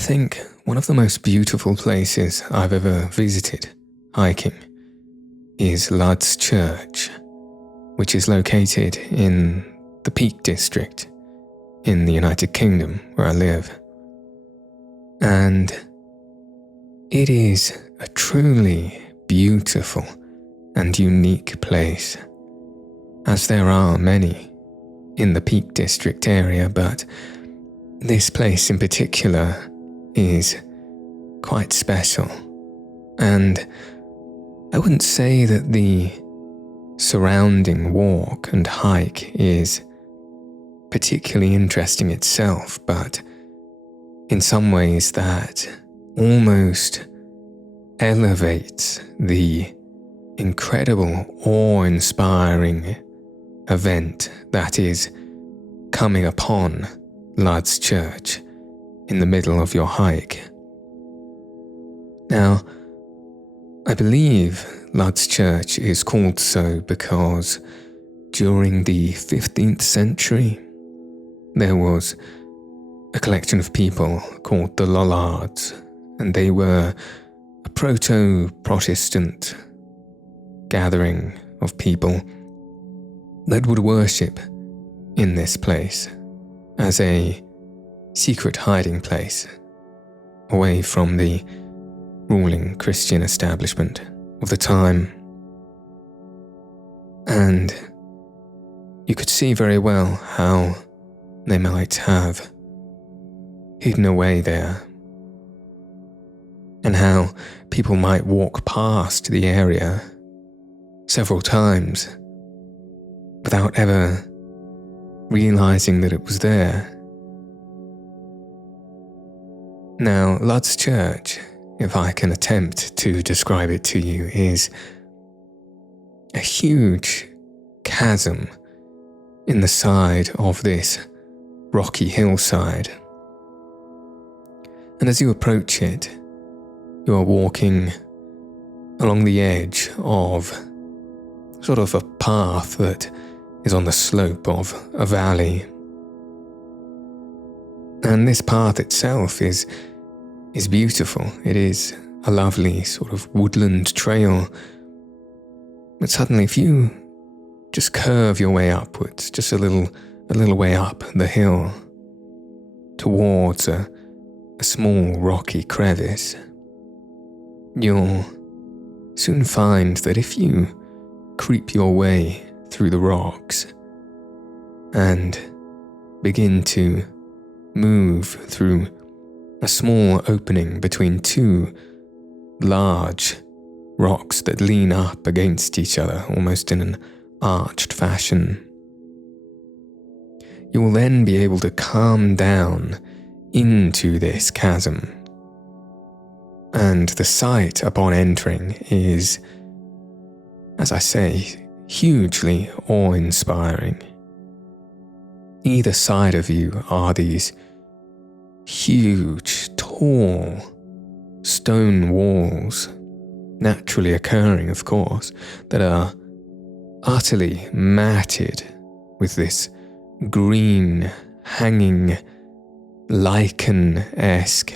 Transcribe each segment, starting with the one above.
think one of the most beautiful places I've ever visited hiking is Ludd's Church, which is located in the Peak District in the United Kingdom where I live. And it is a truly beautiful and unique place, as there are many in the Peak District area, but this place in particular is quite special. And I wouldn't say that the surrounding walk and hike is particularly interesting itself, but in some ways that almost elevates the incredible, awe-inspiring event that is coming upon Ludd's Church in the middle of your hike. Now, I believe Ludd's Church is called so because during the 15th century, there was a collection of people called the Lollards, and they were a proto-Protestant gathering of people that would worship in this place as a secret hiding place away from the ruling Christian establishment of the time. And you could see very well how they might have hidden away there, and how people might walk past the area several times without ever realizing that it was there. Now, Ludd's Church, if I can attempt to describe it to you, is a huge chasm in the side of this rocky hillside. And as you approach it, you are walking along the edge of sort of a path that is on the slope of a valley. And this path itself is beautiful. It is a lovely sort of woodland trail. But suddenly, if you just curve your way upwards, just a little way up the hill, towards a small rocky crevice, you'll soon find that if you creep your way through the rocks and begin to move through a small opening between two large rocks that lean up against each other almost in an arched fashion, you will then be able to calm down into this chasm. And the sight upon entering is, as I say, hugely awe-inspiring. Either side of you are these huge, tall stone walls, naturally occurring, of course, that are utterly matted with this green, hanging, lichen-esque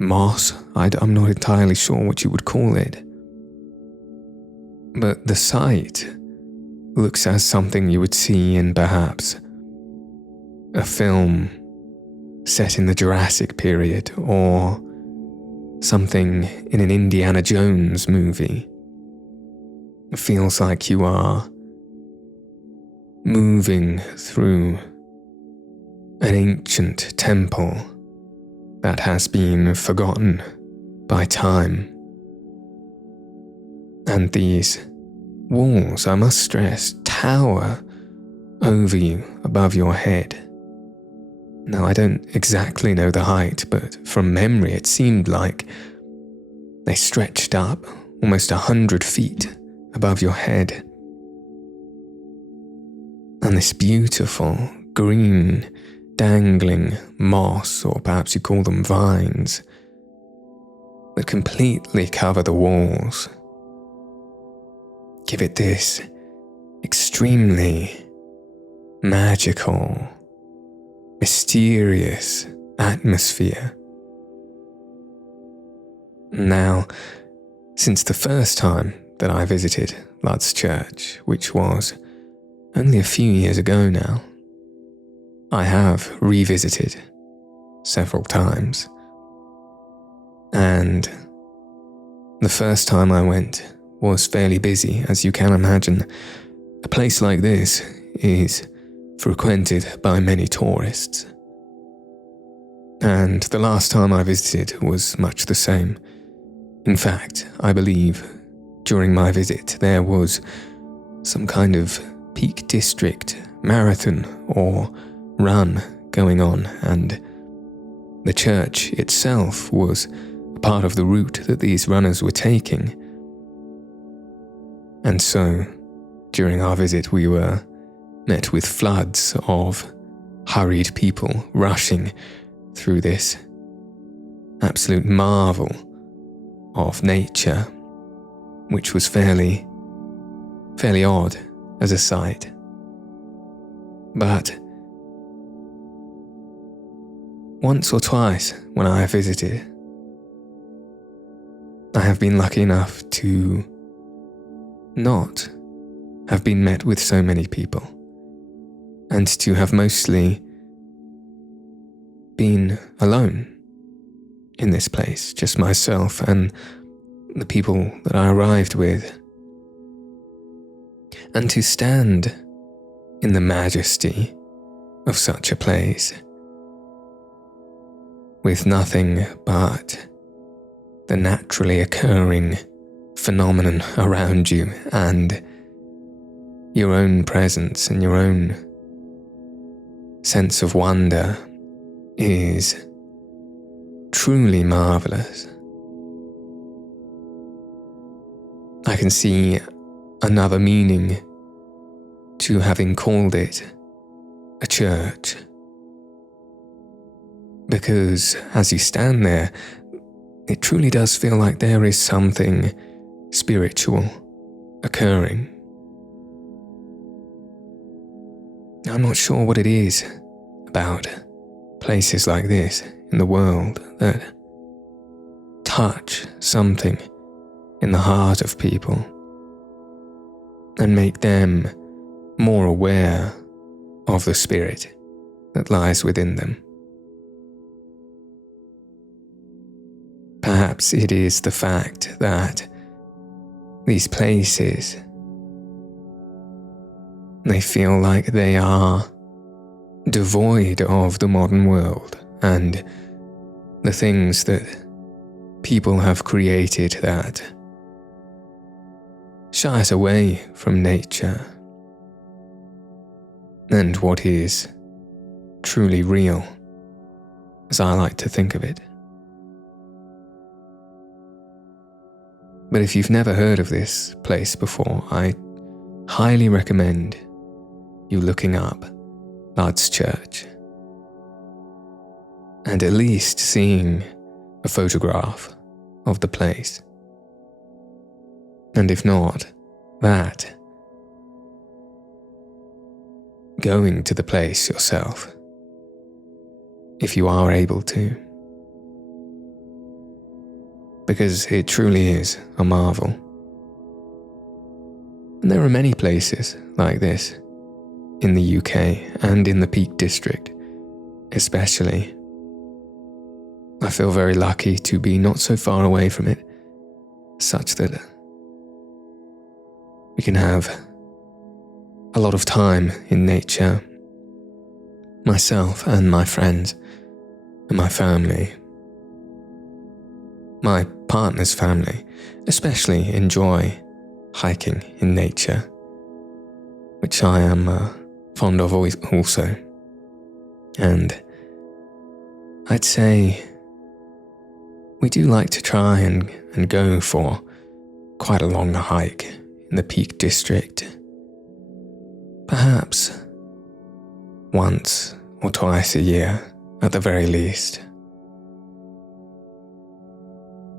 moss. I'm not entirely sure what you would call it. But the sight looks as something you would see in perhaps a film set in the Jurassic period, or something in an Indiana Jones movie. It feels like you are moving through an ancient temple that has been forgotten by time. And these walls, I must stress, tower over you, above your head. Now, I don't exactly know the height, but from memory it seemed like they stretched up almost 100 feet above your head. And this beautiful green dangling moss, or perhaps you call them vines, that completely cover the walls, give it this extremely magical, mysterious atmosphere. Now, since the first time that I visited Lud's Church, which was only a few years ago now, I have revisited several times. And the first time I went was fairly busy, as you can imagine. A place like this is frequented by many tourists. And the last time I visited was much the same. In fact, I believe during my visit there was some kind of Peak District marathon or run going on, and the church itself was a part of the route that these runners were taking. And so, during our visit, we were met with floods of hurried people rushing through this absolute marvel of nature, which was fairly odd as a sight. But once or twice when I have visited, I have been lucky enough to not have been met with so many people, and to have mostly been alone in this place, just myself and the people that I arrived with, and to stand in the majesty of such a place with nothing but the naturally occurring phenomenon around you and your own presence and your own sense of wonder is truly marvelous. I can see another meaning to having called it a church, because as you stand there, it truly does feel like there is something spiritual occurring. I'm not sure what it is about places like this in the world that touch something in the heart of people and make them more aware of the spirit that lies within them. Perhaps it is the fact that these places, they feel like they are devoid of the modern world and the things that people have created that shy us away from nature and what is truly real, as I like to think of it. But if you've never heard of this place before, I highly recommend you looking up Lud's Church and at least seeing a photograph of the place. And if not that, going to the place yourself, if you are able to, because it truly is a marvel. And there are many places like this in the UK and in the Peak District especially. I feel very lucky to be not so far away from it, such that we can have a lot of time in nature. Myself and my friends and my family, my partner's family, especially enjoy hiking in nature, which I am fond of also. And I'd say we do like to try and go for quite a long hike in the Peak District. Perhaps once or twice a year at the very least.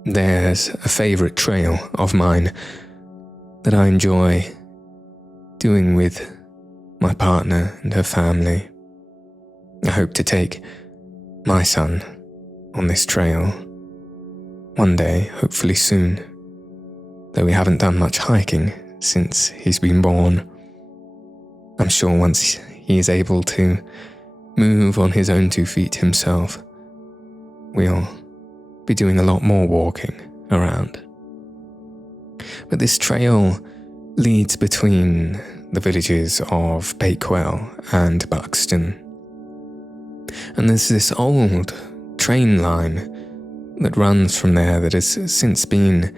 There's a favourite trail of mine that I enjoy doing with my partner and her family. I hope to take my son on this trail. One day, hopefully soon, though we haven't done much hiking since he's been born. I'm sure once he is able to move on his own 2 feet himself, we'll be doing a lot more walking around. But this trail leads between the villages of Bakewell and Buxton. And there's this old train line that runs from there that has since been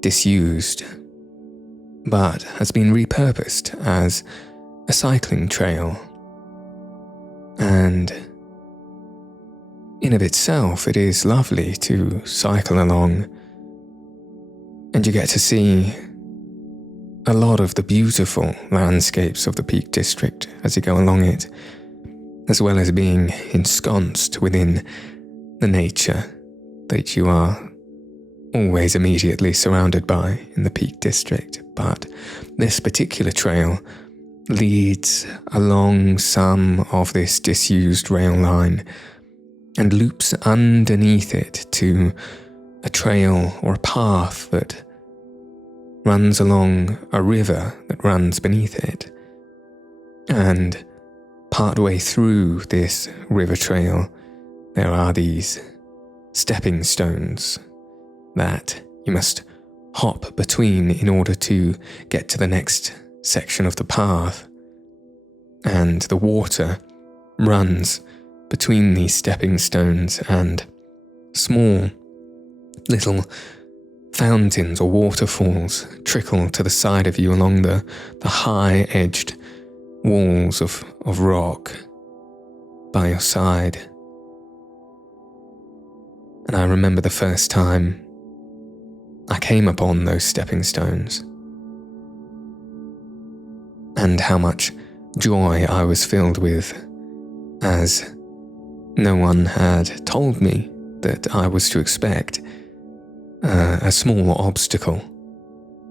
disused, but has been repurposed as a cycling trail. And in of itself, it is lovely to cycle along, and you get to see a lot of the beautiful landscapes of the Peak District as you go along it, as well as being ensconced within the nature that you are always immediately surrounded by in the Peak District. But this particular trail leads along some of this disused rail line and loops underneath it to a trail or a path that runs along a river that runs beneath it. And partway through this river trail, there are these stepping stones that you must hop between in order to get to the next section of the path. And the water runs between these stepping stones, and small little fountains or waterfalls trickle to the side of you along the high-edged walls of rock by your side. And I remember the first time I came upon those stepping stones, and how much joy I was filled with, as no one had told me that I was to expect a small obstacle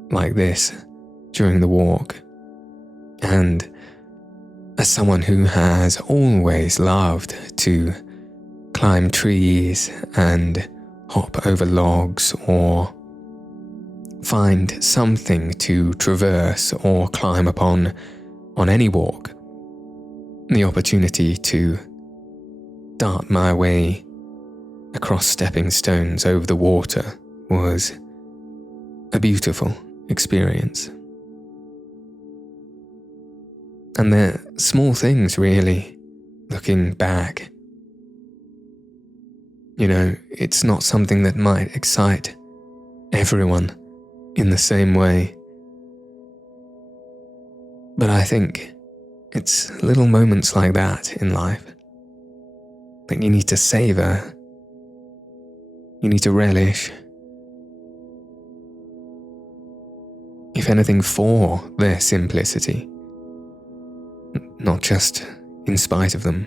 like this during the walk. And as someone who has always loved to climb trees and hop over logs or find something to traverse or climb upon on any walk, the opportunity to dart my way across stepping stones over the water was a beautiful experience. And they're small things, really, looking back. You know, it's not something that might excite everyone in the same way. But I think it's little moments like that in life that you need to savor, you need to relish. If anything, for their simplicity, not just in spite of them.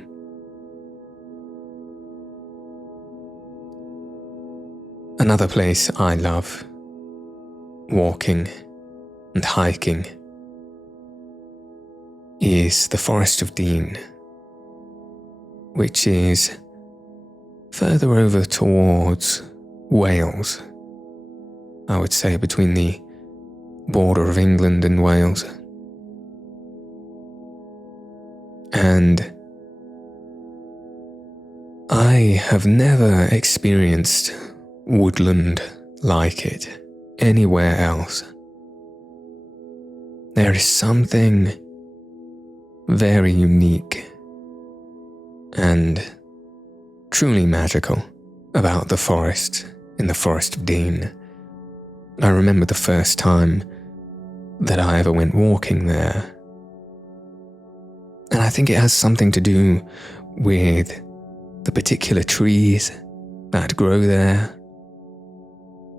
Another place I love walking and hiking is the Forest of Dean, which is further over towards Wales, I would say, between the border of England and Wales. And I have never experienced woodland like it anywhere else. There is something very unique and truly magical about the forest in the Forest of Dean. I remember the first time that I ever went walking there. And I think it has something to do with the particular trees that grow there.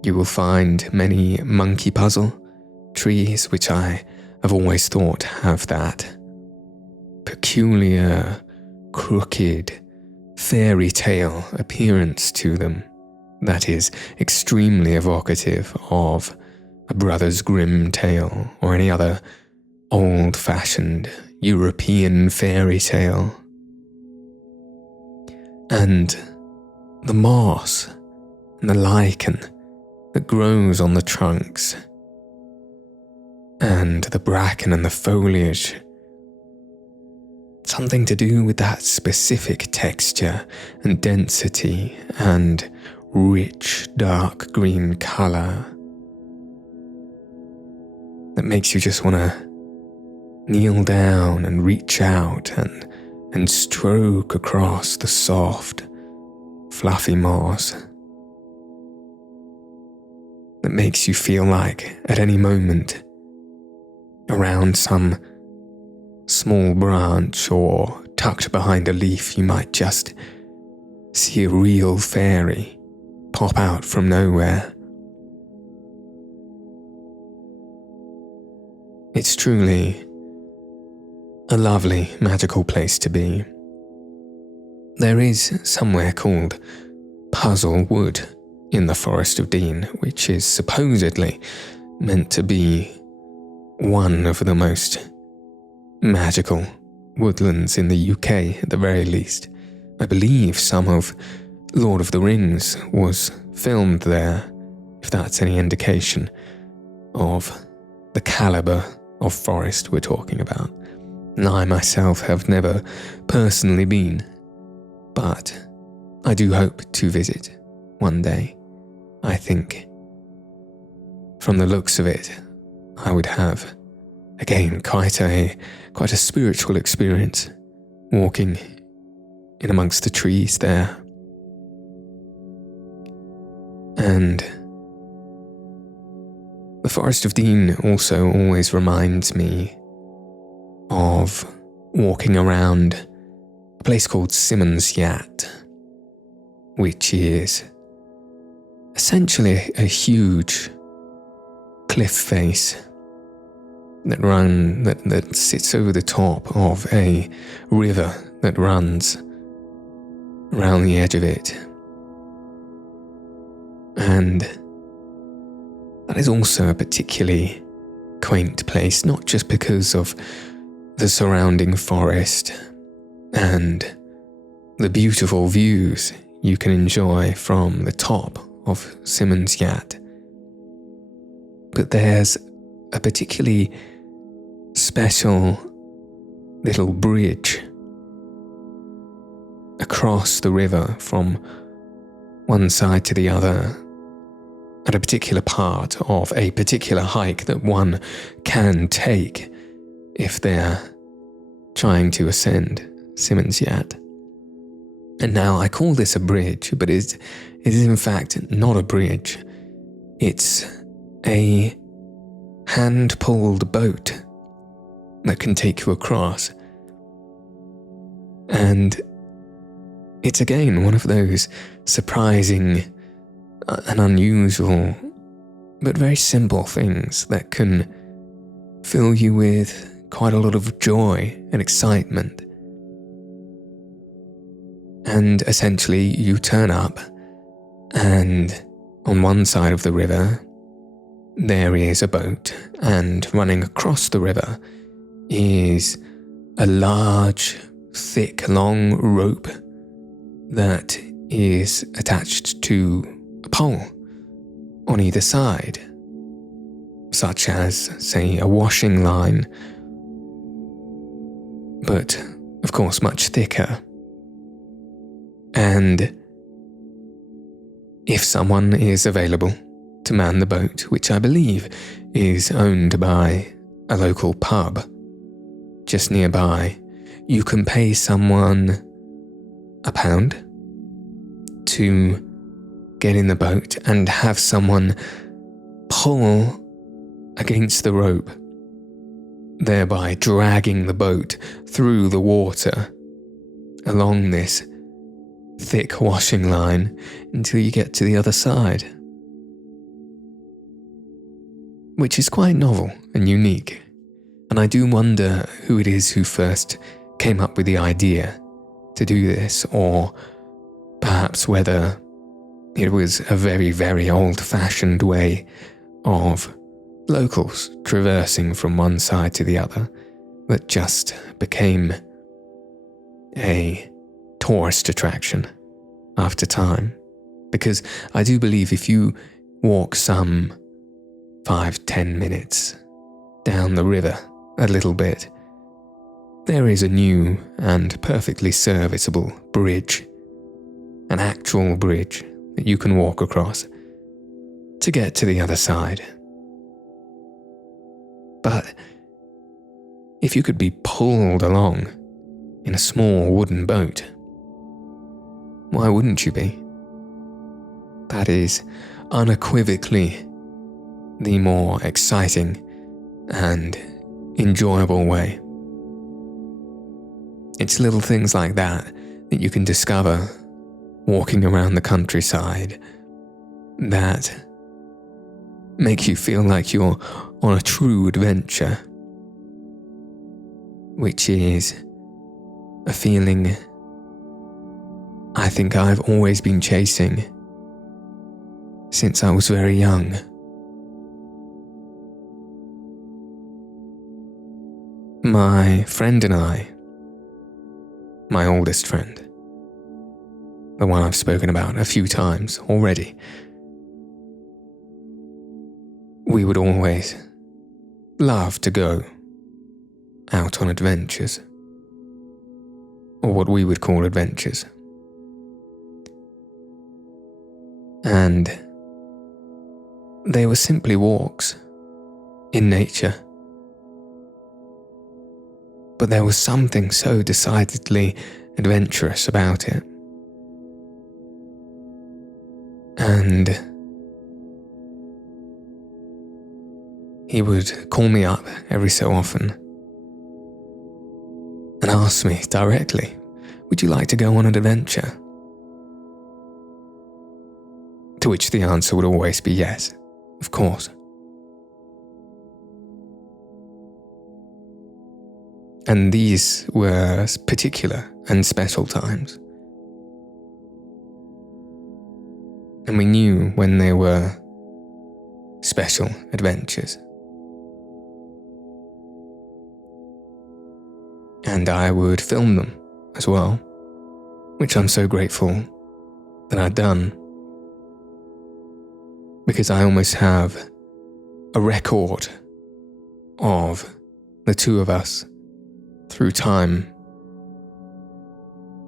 You will find many monkey puzzle trees, which I have always thought have that peculiar, crooked, fairy tale appearance to them that is extremely evocative of a Brothers Grimm tale or any other old-fashioned European fairy tale. and the moss and the lichen that grows on the trunks, and the bracken and the foliage. Something to do with that specific texture and density and rich dark green colour that makes you just want to kneel down and reach out and stroke across the soft, fluffy moss. That makes you feel like at any moment, around some small branch or tucked behind a leaf, you might just see a real fairy pop out from nowhere. It's truly a lovely, magical place to be. There is somewhere called Puzzle Wood in the Forest of Dean, which is supposedly meant to be one of the most magical woodlands in the UK at the very least. I believe some of Lord of the Rings was filmed there, if that's any indication of the calibre of forest we're talking about. And I myself have never personally been, but I do hope to visit one day. I think, from the looks of it, I would have, again, quite a spiritual experience walking in amongst the trees there. And the Forest of Dean also always reminds me of walking around a place called Simmons Yat, which is essentially a huge cliff face that sits over the top of a river that runs around the edge of it. And that is also a particularly quaint place, not just because of the surrounding forest and the beautiful views you can enjoy from the top of Simmons Yat, but there's a particularly special little bridge across the river from one side to the other at a particular part of a particular hike that one can take if they're trying to ascend Simmons Yat. And now I call this a bridge, but it is in fact not a bridge. It's a hand-pulled boat that can take you across. And it's again one of those surprising and unusual, but very simple things that can fill you with quite a lot of joy and excitement. And essentially you turn up, and on one side of the river there is a boat, and running across the river is a large, thick, long rope that is attached to a pole on either side, such as, say, a washing line, but of course much thicker. And if someone is available to man the boat, which I believe is owned by a local pub just nearby, you can pay someone £1 to get in the boat and have someone pull against the rope, thereby dragging the boat through the water along this thick washing line until you get to the other side, which is quite novel and unique. And I do wonder who it is who first came up with the idea to do this, or perhaps whether it was a very, very old-fashioned way of locals traversing from one side to the other that just became a tourist attraction after time, because I do believe if you walk some 5-10 minutes down the river a little bit, there is a new and perfectly serviceable bridge, an actual bridge that you can walk across to get to the other side. But if you could be pulled along in a small wooden boat, why wouldn't you be? That is unequivocally the more exciting and enjoyable way. It's little things like that that you can discover walking around the countryside that make you feel like you're on a true adventure, which is a feeling I think I've always been chasing since I was very young. My friend and I, my oldest friend, the one I've spoken about a few times already, we would always love to go out on adventures, or what we would call adventures. And they were simply walks in nature. But there was something so decidedly adventurous about it. And he would call me up every so often and ask me directly, "Would you like to go on an adventure?" To which the answer would always be yes, of course. And these were particular and special times. And we knew when they were special adventures. And I would film them as well, which I'm so grateful that I'd done, because I almost have a record of the two of us through time,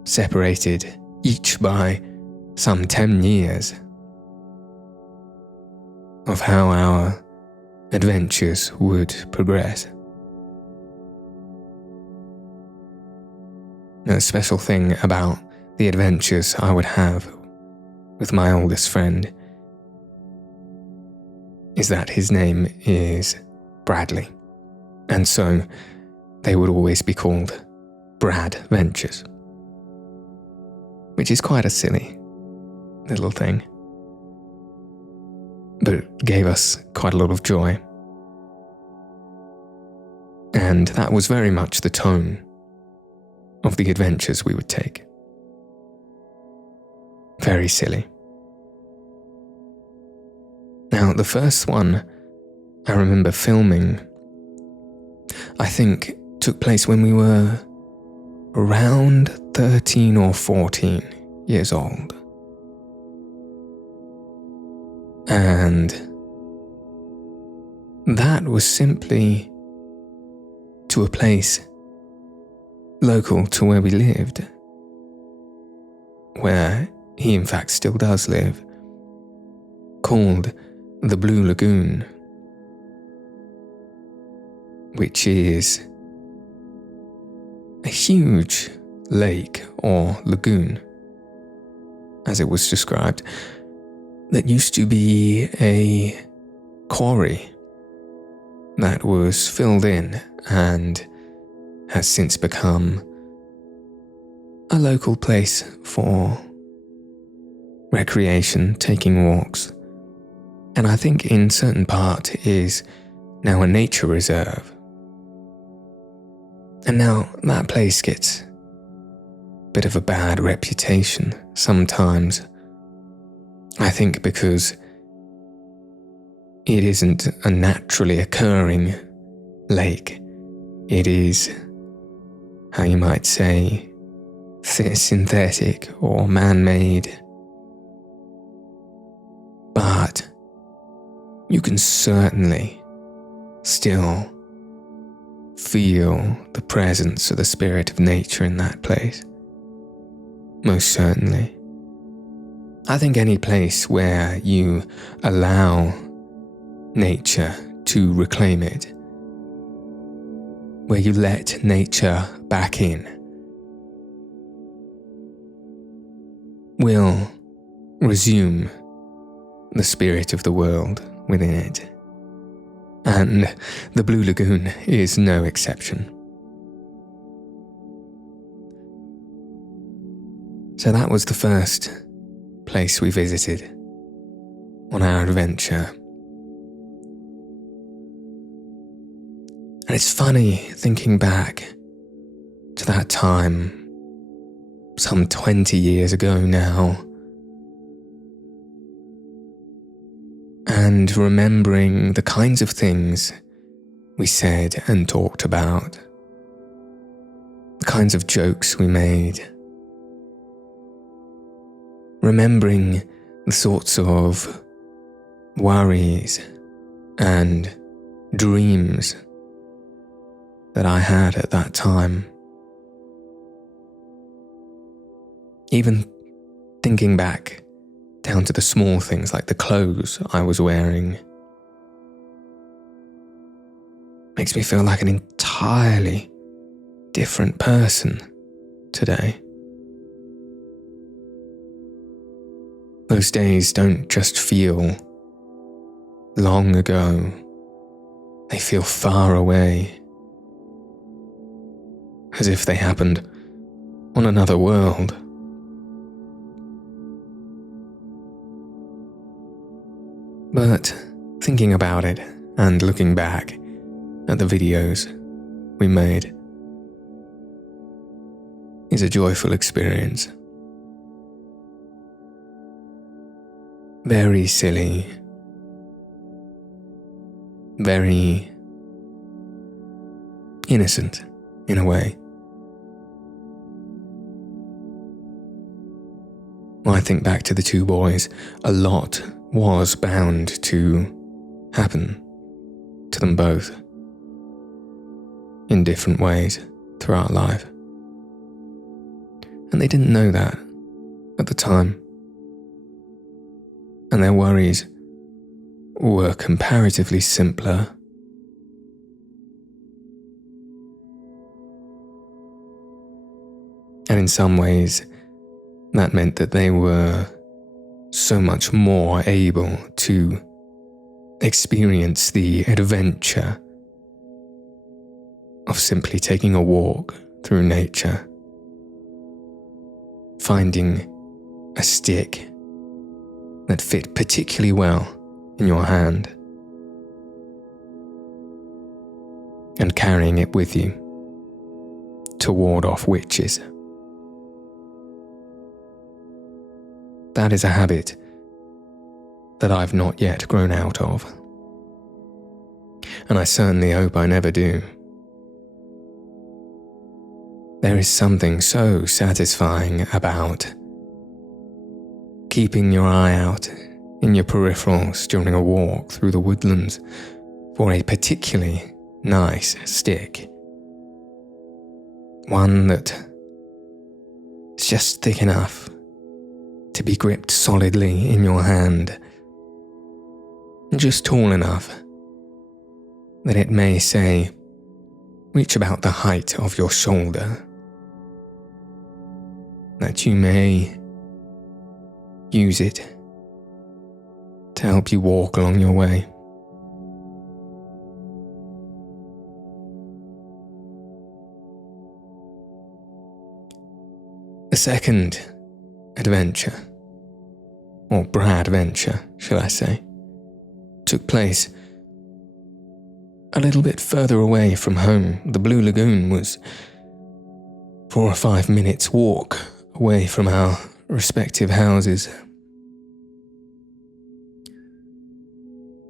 separated each by some 10 years, of how our adventures would progress. A special thing about the adventures I would have with my oldest friend is that his name is Bradley, and so they would always be called Brad Ventures, which is quite a silly little thing, but it gave us quite a lot of joy. And that was very much the tone of the adventures we would take. Very silly. Now, the first one I remember filming, I think, took place when we were around 13 or 14 years old. And that was simply to a place local to where we lived, where he in fact still does live, called the Blue Lagoon, which is a huge lake or lagoon, as it was described, that used to be a quarry that was filled in and has since become a local place for recreation, taking walks, and I think in certain part is now a nature reserve. And now that place gets a bit of a bad reputation sometimes, I think, because it isn't a naturally occurring lake. It is, how you might say, synthetic or man-made, but you can certainly still feel the presence of the spirit of nature in that place. Most certainly. I think any place where you allow nature to reclaim it, where you let nature back in, will resume the spirit of the world within it. And the Blue Lagoon is no exception. So that was the first place we visited on our adventure. And it's funny thinking back to that time, some 20 years ago now, and remembering the kinds of things we said and talked about, the kinds of jokes we made, remembering the sorts of worries and dreams that I had at that time. Even thinking back down to the small things like the clothes I was wearing makes me feel like an entirely different person today. Those days don't just feel long ago, they feel far away, as if they happened on another world. But thinking about it and looking back at the videos we made is a joyful experience. Very silly, very innocent in a way. When I think back to the two boys, a lot was bound to happen to them both in different ways throughout life. And they didn't know that at the time. And their worries were comparatively simpler. And in some ways, that meant that they were so much more able to experience the adventure of simply taking a walk through nature, finding a stick that fit particularly well in your hand, and carrying it with you to ward off witches. That is a habit that I've not yet grown out of, and I certainly hope I never do. There is something so satisfying about keeping your eye out in your peripherals during a walk through the woodlands for a particularly nice stick. One that is just thick enough to be gripped solidly in your hand, just tall enough that it may, say, reach about the height of your shoulder, that you may use it to help you walk along your way. The second adventure, or Bradventure, shall I say, took place a little bit further away from home. The Blue Lagoon was 4 or 5 minutes walk away from our respective houses.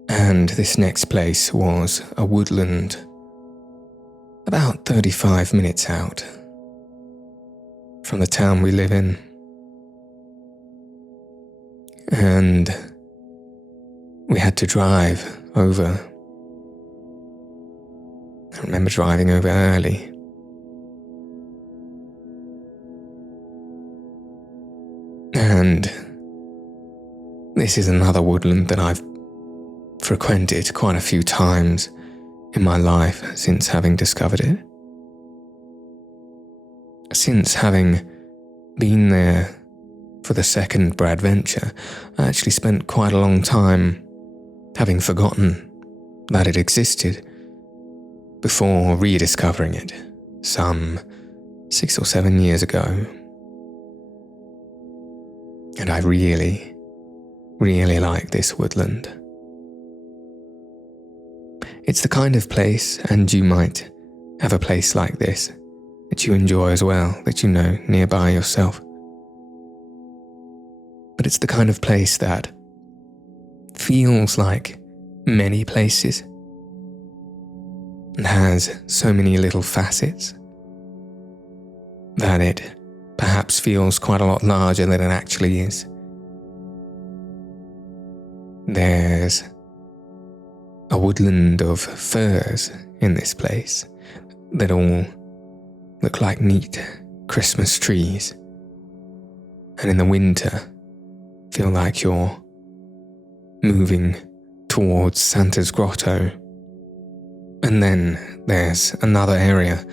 And this next place was a woodland about 35 minutes out from the town we live in. And we had to drive over. I remember driving over early. And this is another woodland that I've frequented quite a few times in my life since having discovered it. Since having been there for the second Bradventure, I actually spent quite a long time having forgotten that it existed before rediscovering it some 6 or 7 years ago. And I really, really like this woodland. It's the kind of place, and you might have a place like this that you enjoy as well, that you know nearby yourself. But it's the kind of place that feels like many places and has so many little facets that it perhaps feels quite a lot larger than it actually is. There's a woodland of firs in this place that all look like neat Christmas trees, and in the winter feel like you're moving towards Santa's grotto. And then there's another area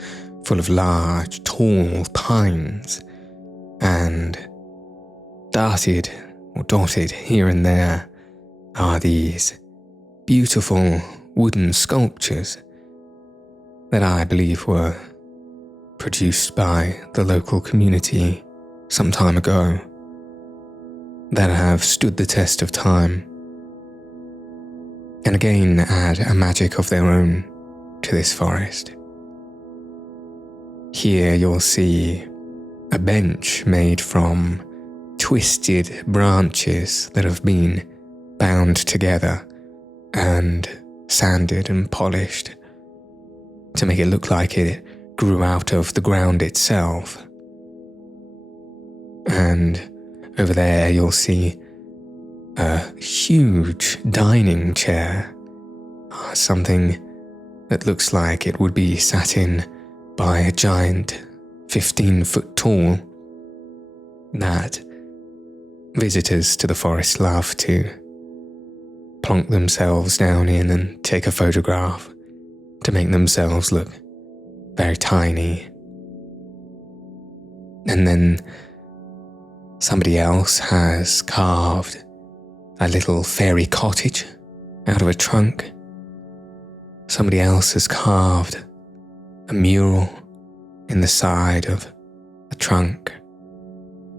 full of large, tall pines, and dotted here and there are these beautiful wooden sculptures that I believe were produced by the local community some time ago, that have stood the test of time and again add a magic of their own to this forest. Here you'll see a bench made from twisted branches that have been bound together and sanded and polished to make it look like it grew out of the ground itself. And over there you'll see a huge dining chair, something that looks like it would be sat in by a giant 15-foot tall that visitors to the forest love to plonk themselves down in and take a photograph to make themselves look very tiny. And then somebody else has carved a little fairy cottage out of a trunk. Somebody else has carved a mural in the side of a trunk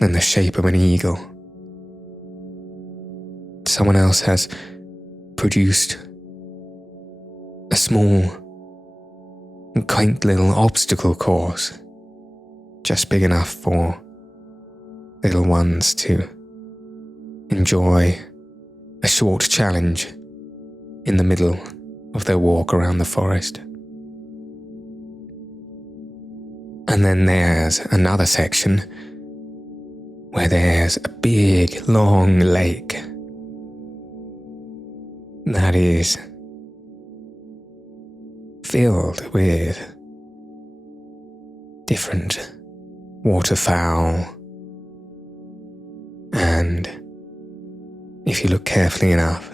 in the shape of an eagle. Someone else has produced a small and quaint little obstacle course, just big enough for little ones to enjoy a short challenge in the middle of their walk around the forest. And then there's another section where there's a big, long lake that is filled with different waterfowl, and if you look carefully enough,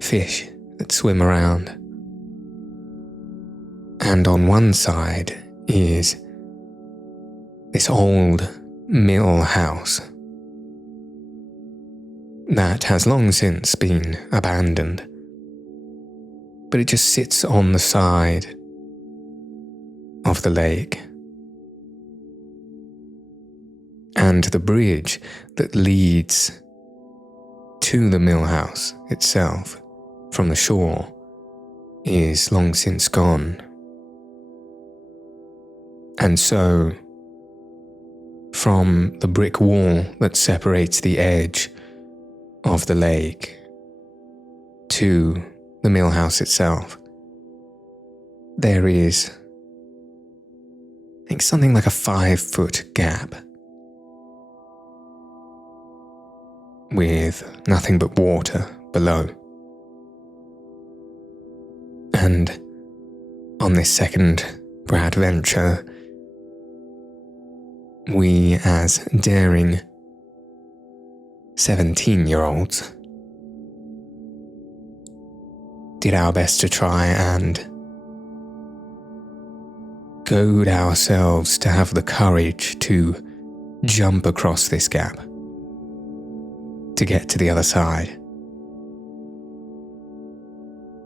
fish that swim around. And on one side is this old mill house that has long since been abandoned, but it just sits on the side of the lake. And the bridge that leads to the mill house itself from the shore is long since gone. And so, from the brick wall that separates the edge of the lake to the mill house itself, there is, I think, something like a 5-foot gap with nothing but water below. And on this second adventure, we as daring 17-year-olds did our best to try and goad ourselves to have the courage to jump across this gap, to get to the other side,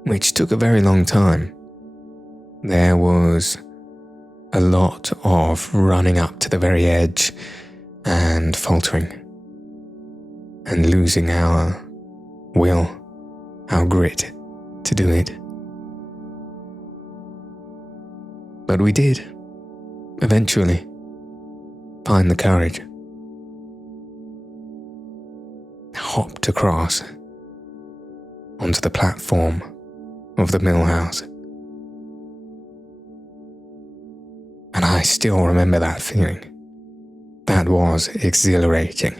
which took a very long time. There was a lot of running up to the very edge and faltering and losing our will, our grit to do it. But we did, eventually, find the courage. Hopped across onto the platform of the mill house. And I still remember that feeling. That was exhilarating.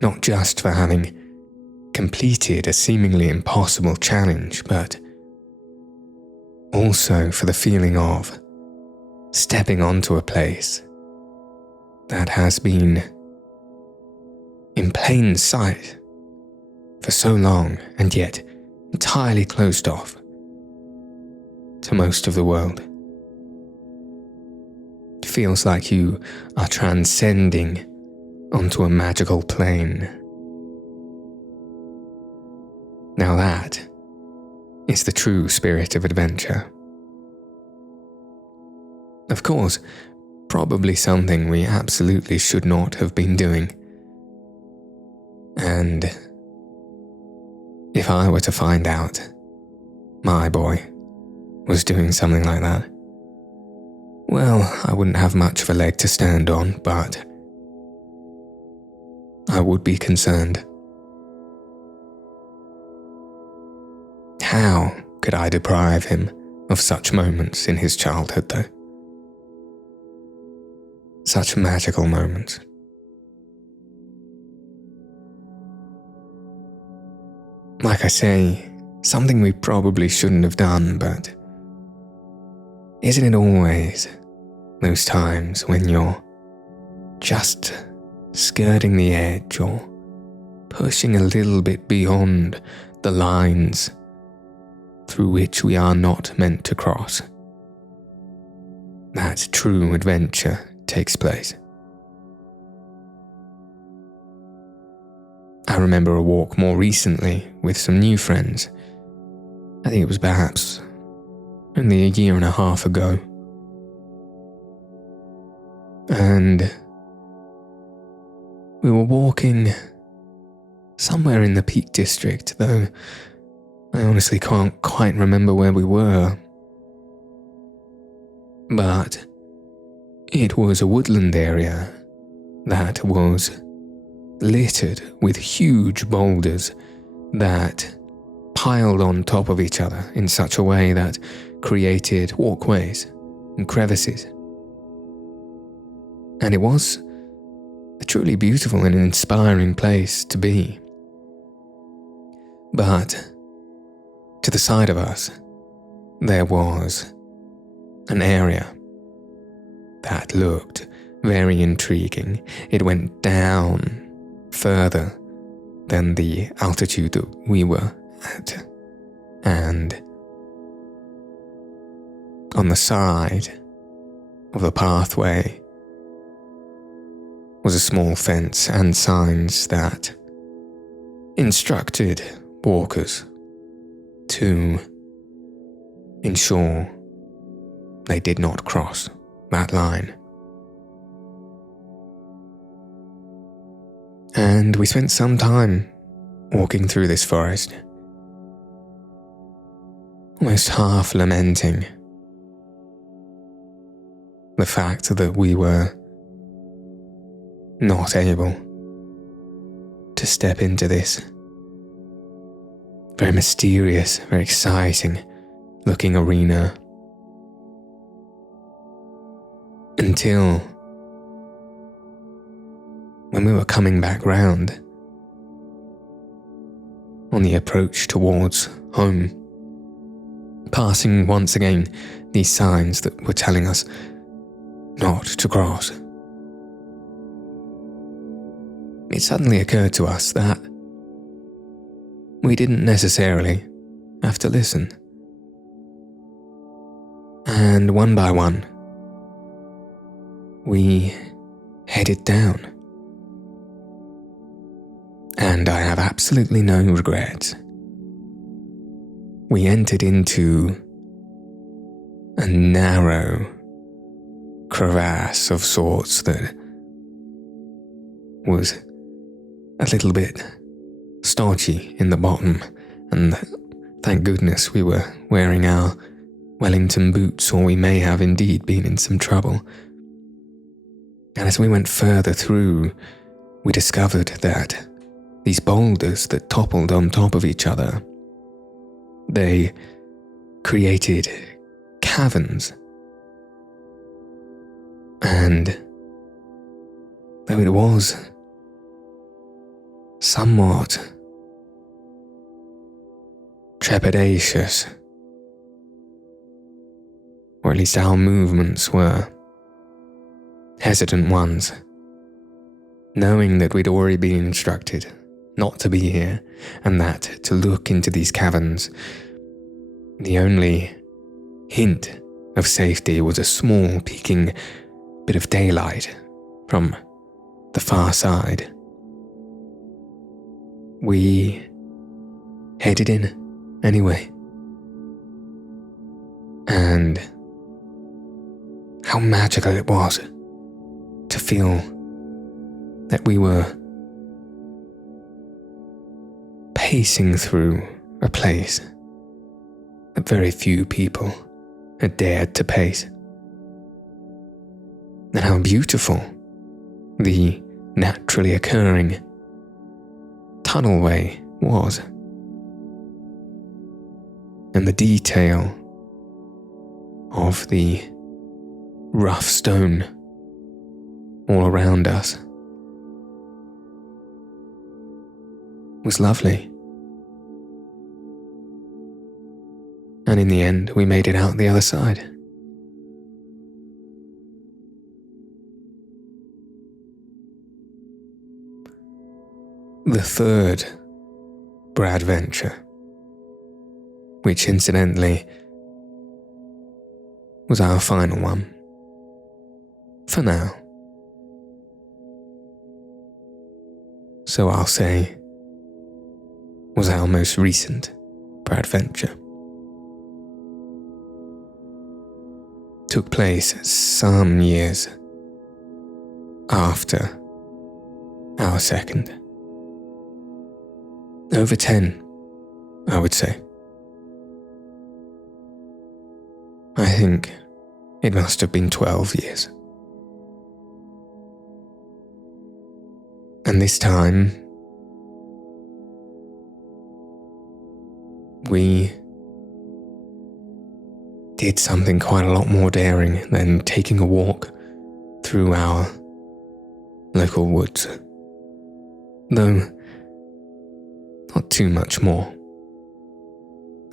Not just for having completed a seemingly impossible challenge, but also for the feeling of stepping onto a place that has been in plain sight for so long and yet entirely closed off to most of the world. It feels like you are transcending onto a magical plane. Now that is the true spirit of adventure. Of course, probably something we absolutely should not have been doing. And if I were to find out my boy was doing something like that, well, I wouldn't have much of a leg to stand on, but I would be concerned. How could I deprive him of such moments in his childhood, though? Such magical moments. Like I say, something we probably shouldn't have done, but isn't it always those times when you're just skirting the edge or pushing a little bit beyond the lines through which we are not meant to cross, that true adventure takes place? I remember a walk more recently with some new friends. I think it was perhaps only a year and a half ago. And we were walking somewhere in the Peak District, though I honestly can't quite remember where we were. But it was a woodland area that was littered with huge boulders that piled on top of each other in such a way that created walkways and crevices. And it was a truly beautiful and inspiring place to be. But to the side of us, there was an area that looked very intriguing. It went down further than the altitude that we were at, and on the side of the pathway was a small fence and signs that instructed walkers to ensure they did not cross that line. And we spent some time walking through this forest, almost half lamenting the fact that we were not able to step into this very mysterious, very exciting looking arena until when we were coming back round on the approach towards home, passing once again these signs that were telling us not to cross, it suddenly occurred to us that we didn't necessarily have to listen. And one by one, we headed down. And I have absolutely no regrets. We entered into a narrow crevasse of sorts that was a little bit stodgy in the bottom, and thank goodness we were wearing our Wellington boots, or we may have indeed been in some trouble. And as we went further through, we discovered that these boulders that toppled on top of each other, they created caverns. And though it was somewhat trepidatious, or at least our movements were hesitant ones, knowing that we'd already been instructed not to be here, and that to look into these caverns, the only hint of safety was a small peeking bit of daylight from the far side. We headed in anyway. And how magical it was to feel that we were pacing through a place that very few people had dared to pace. And how beautiful the naturally occurring tunnelway was. And the detail of the rough stone all around us was lovely. And in the end, we made it out the other side. The third Bradventure, which incidentally was our final one, for now. So I'll say, was our most recent Bradventure. Took place some years after our second. Over 10, I would say. I think it must have been 12 years. And this time, we did something quite a lot more daring than taking a walk through our local woods. Though not too much more,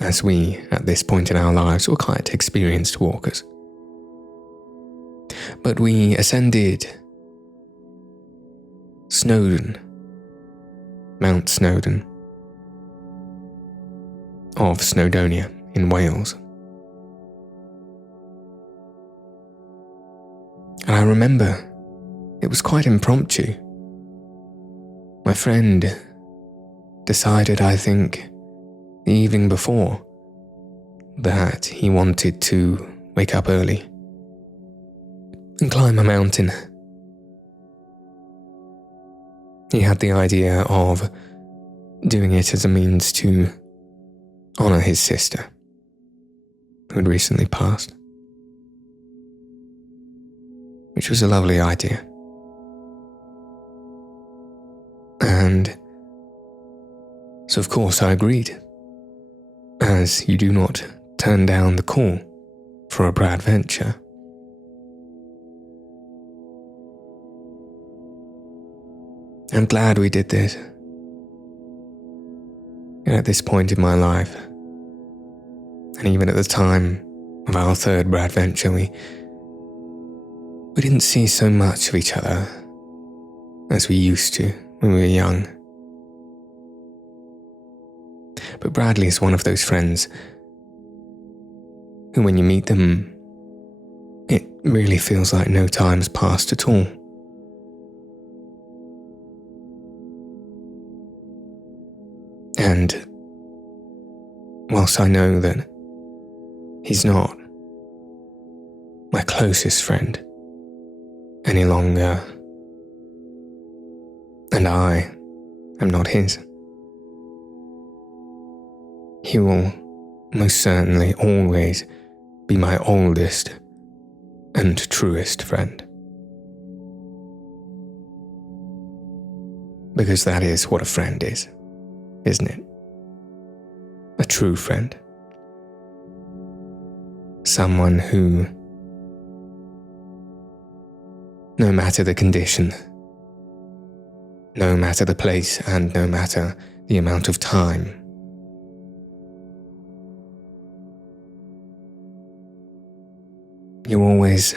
as we, at this point in our lives, were quite experienced walkers. But we ascended Snowdon, Mount Snowdon, of Snowdonia in Wales. And I remember it was quite impromptu. My friend decided, I think, the evening before, that he wanted to wake up early and climb a mountain. He had the idea of doing it as a means to honour his sister, who had recently passed, which was a lovely idea. And so of course I agreed, as you do not turn down the call for a Bradventure. I'm glad we did this. And at this point in my life, and even at the time of our third adventure, we didn't see so much of each other as we used to when we were young. But Bradley is one of those friends who, when you meet them, it really feels like no time's passed at all. And whilst I know that he's not my closest friend any longer, and I am not his, he will most certainly always be my oldest and truest friend. Because that is what a friend is, isn't it? A true friend. Someone who, no matter the condition, no matter the place, and no matter the amount of time, you're always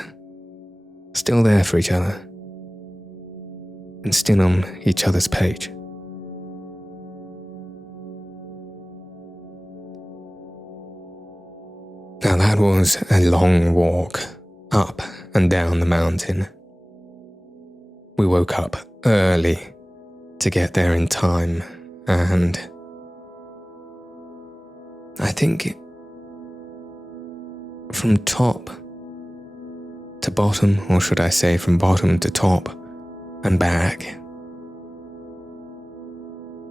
still there for each other and still on each other's page. Now that was a long walk up and down the mountain. We woke up early to get there in time, and I think from top to bottom, or should I say from bottom to top and back,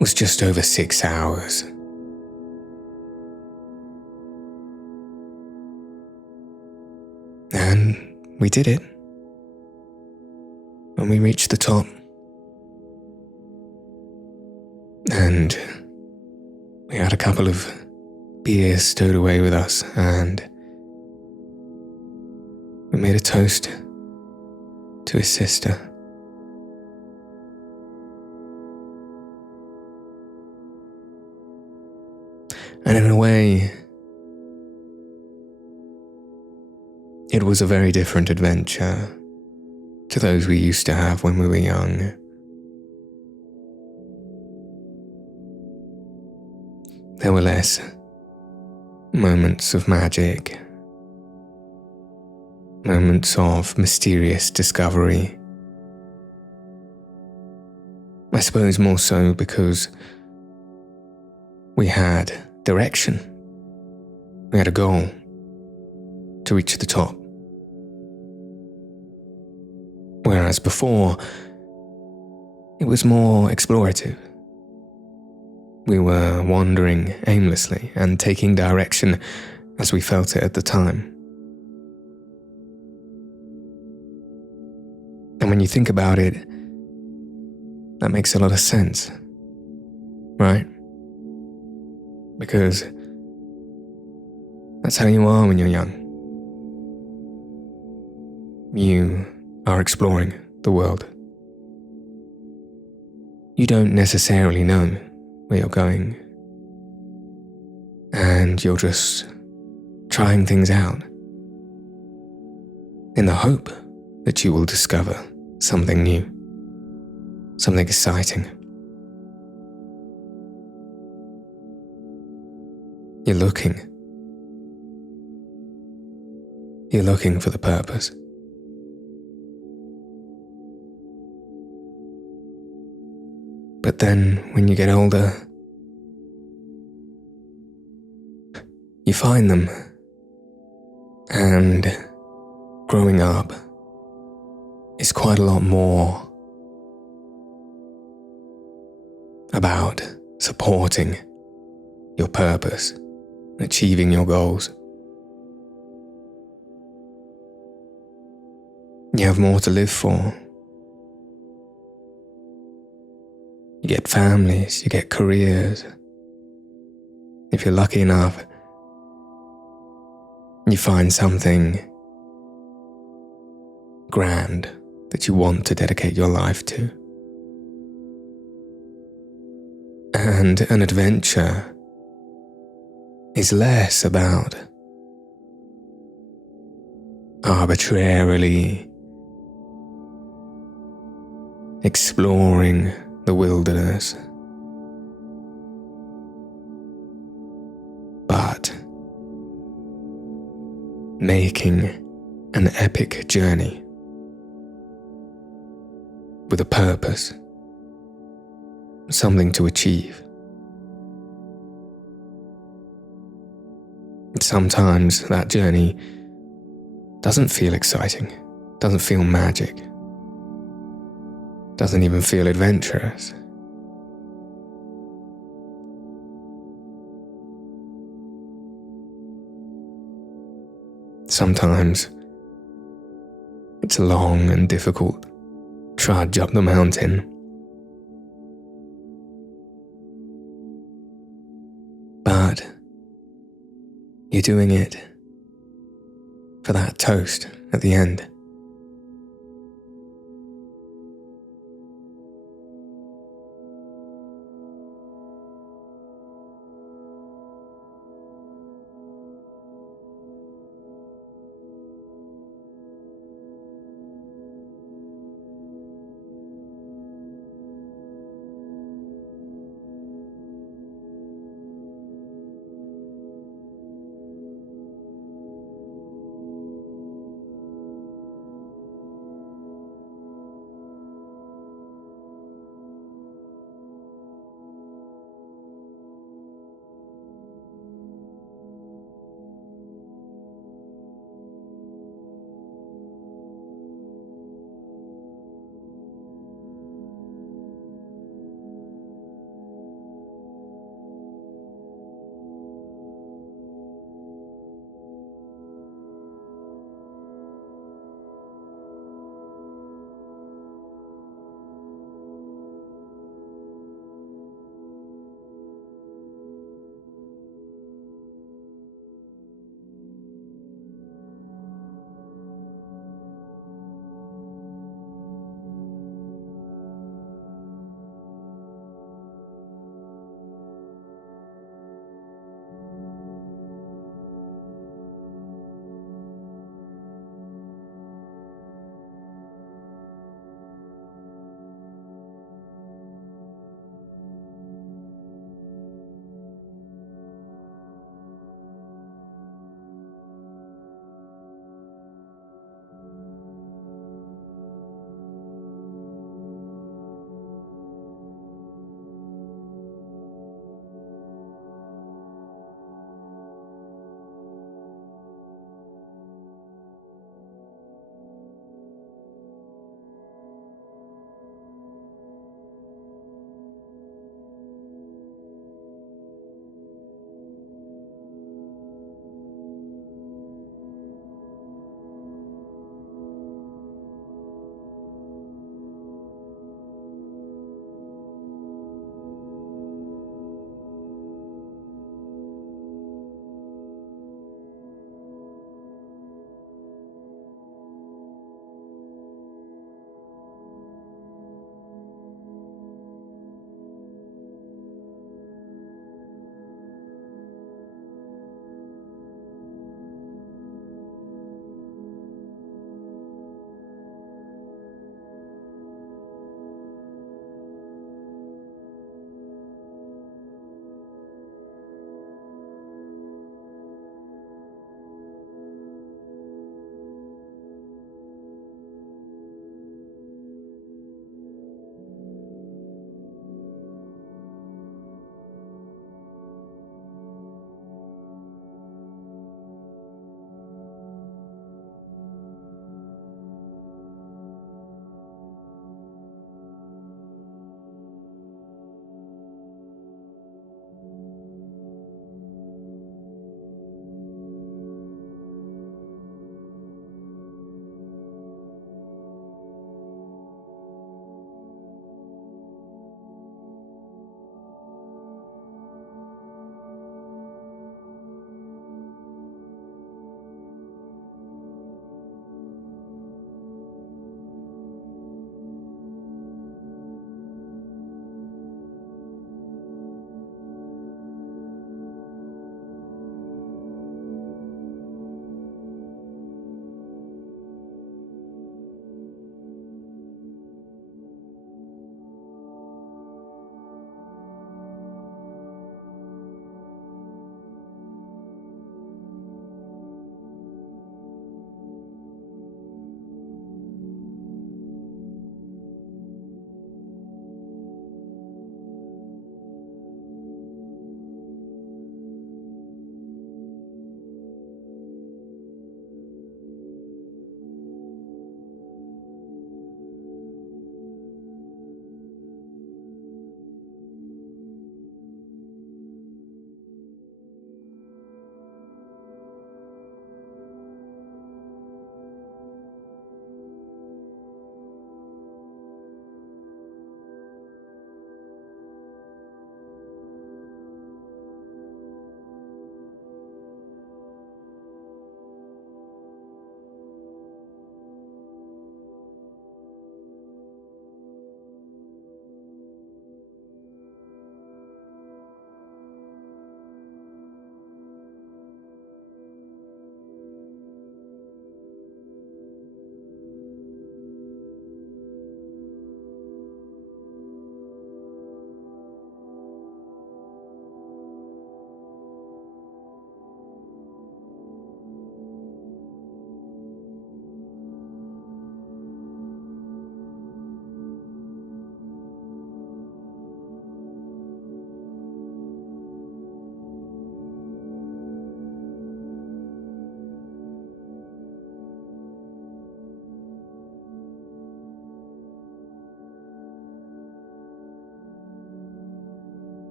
was just over 6 hours. And we did it. When we reached the top, and we had a couple of beers stowed away with us, and we made a toast to his sister. And in a way, it was a very different adventure to those we used to have when we were young. There were less moments of magic, moments of mysterious discovery. I suppose more so because we had direction. We had a goal to reach the top. Whereas before, it was more explorative. We were wandering aimlessly and taking direction as we felt it at the time. And when you think about it, that makes a lot of sense, right? Because that's how you are when you're young. You are exploring the world. You don't necessarily know where you're going, and you're just trying things out in the hope that you will discover something new, something exciting. You're looking for the purpose. But then, when you get older, you find them. And growing up is quite a lot more about supporting your purpose, achieving your goals. You have more to live for. You get families, you get careers. If you're lucky enough, you find something grand that you want to dedicate your life to. And an adventure is less about arbitrarily exploring the wilderness, but making an epic journey with a purpose, something to achieve. Sometimes that journey doesn't feel exciting, doesn't feel magic, doesn't even feel adventurous. Sometimes it's a long and difficult trudge up the mountain. But you're doing it for that toast at the end.